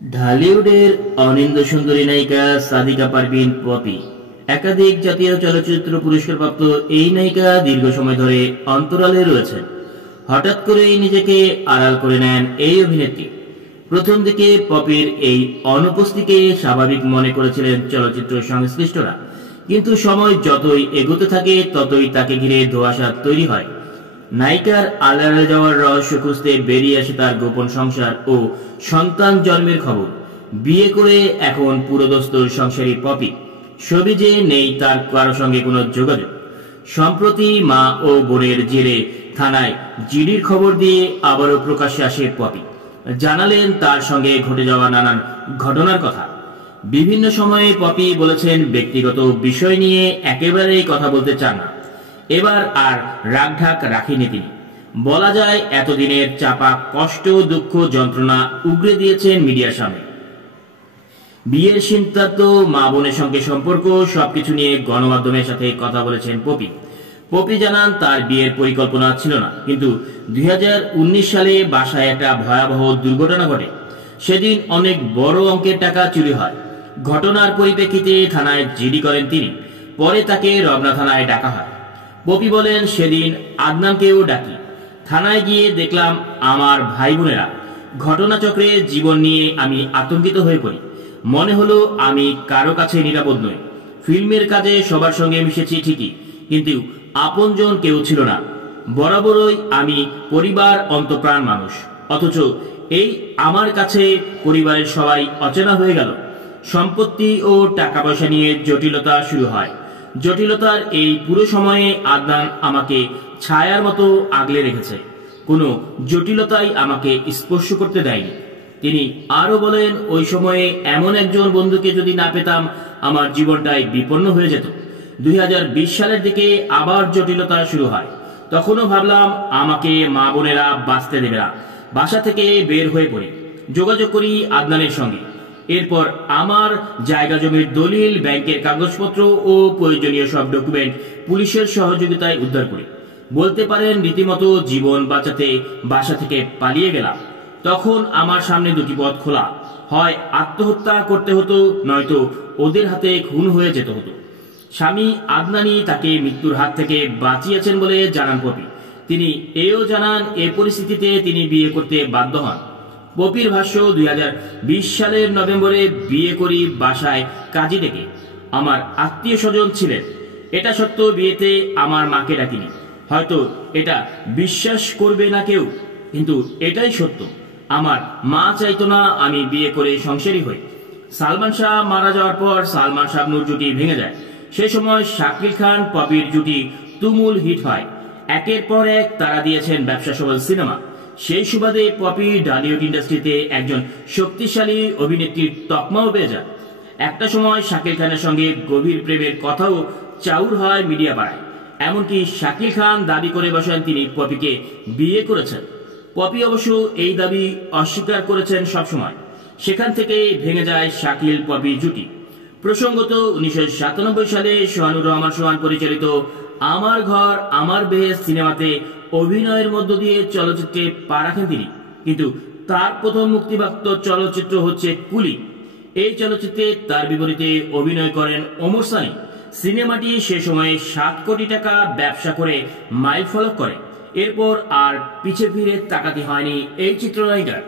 ঢালিউডের অনিন্দ সুন্দরী নায়িকা সাদিকা পারভিন পপি একাধিক জাতীয় চলচ্চিত্র পুরস্কারপ্রাপ্ত এই নায়িকা দীর্ঘ সময় ধরে অন্তরালে রয়েছেন। হঠাৎ করেই নিজেকে আড়াল করে নেন এই অভিনেত্রী। প্রথম দিকে পপির এই অনুপস্থিতিকে স্বাভাবিক মনে করেছিলেন চলচ্চিত্র সংশ্লিষ্টরা, কিন্তু সময় যতই এগোতে থাকে ততই তাকে ঘিরে ধোঁয়াশা তৈরি হয়। নায়িকার আড়ালে যাওয়ার রহস্য খুঁজতে বেরিয়ে আসে তার গোপন সংসার ও সন্তান জন্মের খবর। বিয়ে করে এখন পুরোদস্তুর সংসারী পপি, সবিজে নেই তার কারো সঙ্গে কোনো যোগাযোগ। সম্প্রতি মা ও বোনের জেরে থানায় জিডির খবর দিয়ে আবারও প্রকাশ্যে আসে পপি। জানালেন তার সঙ্গে ঘটে যাওয়া নানান ঘটনার কথা। বিভিন্ন সময়ে পপি বলেছেন ব্যক্তিগত বিষয় নিয়ে একেবারেই কথা বলতে চান না। এবার আর রাগঢাক রাখেনি তিনি। বলা যায় এতদিনের চাপা কষ্ট, দুঃখ, যন্ত্রণা উগরে দিয়েছেন মিডিয়ার সামনে। বিয়ের সিদ্ধান্ত, মা বোনের সঙ্গে সম্পর্ক, সবকিছু নিয়ে গণমাধ্যমের সাথে কথা বলেছেন পপি। পপি জানান তার বিয়ের পরিকল্পনা ছিল না, কিন্তু 2019 সালে বাসায় একটা ভয়াবহ দুর্ঘটনা ঘটে। সেদিন অনেক বড় অঙ্কের টাকা চুরি হয়। ঘটনার পরিপ্রেক্ষিতে থানায় জিডি করেন তিনি। পরে তাকে রমনা থানায় ডাকা হয়। পপি বলেন, সেদিন আদনানকেও ডাকি। থানায় গিয়ে দেখলাম আমার ভাই বোনেরা। ঘটনাচক্রে জীবন নিয়ে আমি আতঙ্কিত হয়ে পড়ি। মনে হলো আমি কারো কাছে নিরাপদ নই। ফিল্মের কাজে সবার সঙ্গে মিশেছি ঠিকই, কিন্তু আপনজন কেউ ছিল না। বরাবরই আমি পরিবার অন্তঃপ্রাণ মানুষ, অথচ এই আমার কাছে পরিবারের সবাই অচেনা হয়ে গেল। সম্পত্তি ও টাকা পয়সা নিয়ে জটিলতা শুরু হয়। জটিলতার এই পুরো সময়ে আদনান আমাকে ছায়ার মতো আগলে রেখেছে। কোনো জটিলতাই আমাকে স্পর্শ করতে দেয়নি। তিনি আরো বলেন, ওই সময়ে এমন একজন বন্ধুকে যদি না পেতাম আমার জীবনটাই বিপন্ন হয়ে যেত। 2020 সালের দিকে আবার জটিলতা শুরু হয়। তখনও ভাবলাম আমাকে মা বোনেরা বাঁচতে দেবে না। বাসা থেকে বের হয়ে পড়ি, যোগাযোগ করি আদনানের সঙ্গে। এরপর আমার জায়গা জমির দলিল, ব্যাংকের কাগজপত্র ও প্রয়োজনীয় সব ডকুমেন্ট পুলিশের সহযোগিতায় উদ্ধার করি। বলতে পারেন রীতিমতো জীবন বাঁচাতে বাসা থেকে পালিয়ে গেলাম। তখন আমার সামনে দুটি পথ খোলা, হয় আত্মহত্যা করতে হতো, নয়তো ওদের হাতে খুন হয়ে যেতে হতো। স্বামী আদনানি তাকে মৃত্যুর হাত থেকে বাঁচিয়েছেন বলে জানান পপি। তিনি এও জানান এ পরিস্থিতিতে তিনি বিয়ে করতে বাধ্য হন। পপির ভাষ্য, 2020 সালের নভেম্বরে বিয়ে করি বাসায় কাজী ডেকে। আমার আত্মীয় স্বজন ছিলেন। এটা সত্য, বিয়েতে আমার মাকে ডাকিনি। হয়তো এটা বিশ্বাস করবে না কেউ, কিন্তু এটাই সত্য। আমার মা চাইতো না আমি বিয়ে করে সংসারী হই। সালমান শাহ মারা যাওয়ার পর সালমান শাবনূর জুটি ভেঙে যায়। সেই সময় শাকিল খান পপির জুটি তুমুল হিট হয়। একের পর এক তারা দিয়েছেন ব্যবসা সফল সিনেমা। সেই সুবাদে পপি ঢালিউড ইন্ডাস্ট্রিতে একজন শক্তিশালী অভিনেত্রীর তকমাও পেয়ে যায়। একটা সময় শাকিল খানের সঙ্গে গভীর প্রেমের কথাও চাউর হয় মিডিয়া পাড়ায়। এমনকি শাকিল খান দাবি করে বসেন তিনি পপিকে বিয়ে করেছেন। পপি অবশ্য এই দাবি অস্বীকার করেছেন সবসময়। সেখান থেকে ভেঙে যায় শাকিল পপি জুটি। প্রসঙ্গত 1997 সালে সোহানুর রহমান সোহান পরিচালিত আমার ঘর আমার বেহেশত সিনেমাতে অভিনয়ের মধ্য দিয়ে চলচ্চিত্রে পা রাখেন তিনি। কিন্তু তার প্রথম মুক্তিপ্রাপ্ত চলচ্চিত্র হচ্ছে কুলি। এই চলচ্চিত্রে তার বিপরীতে অভিনয় করেন ওমর সানি। সিনেমাটি সে সময়ে 7 কোটি টাকা ব্যবসা করে মাইলফলক করে। এরপর আর পিছে ফিরে তাকাতে হয়নি এই চিত্রনায়িকার।